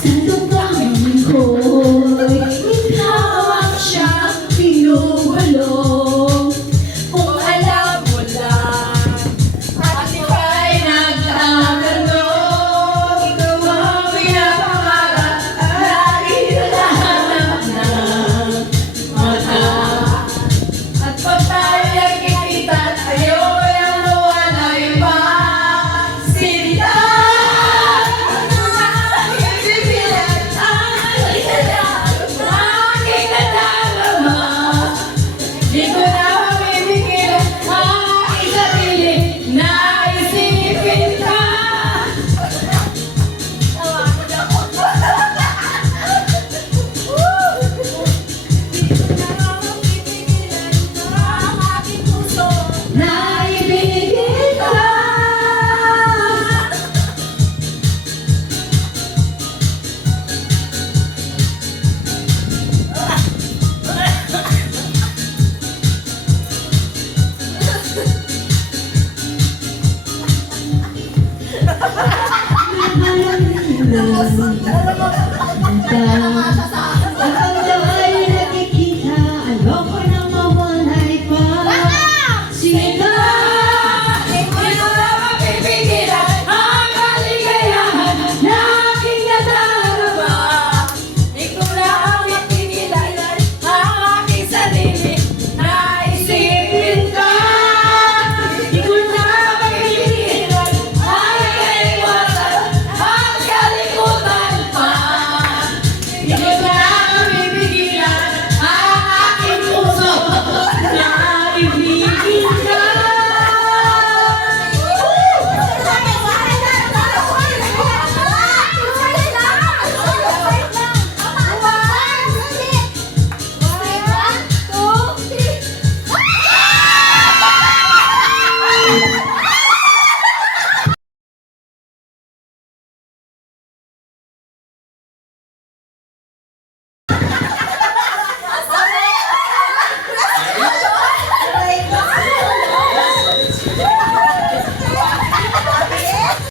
Sa damdamin ko'y hawak siyang pinubulong. Kung alam mo lang at ika'y nagtatanong, ikaw ang pinapangarap na hinahanap ng mata. At pag tayo nagkikita at ayoko lang mawalay pa sinta. Di ko na mamimigil ang isa't piling na isipin ka. Naibigin ka. Ang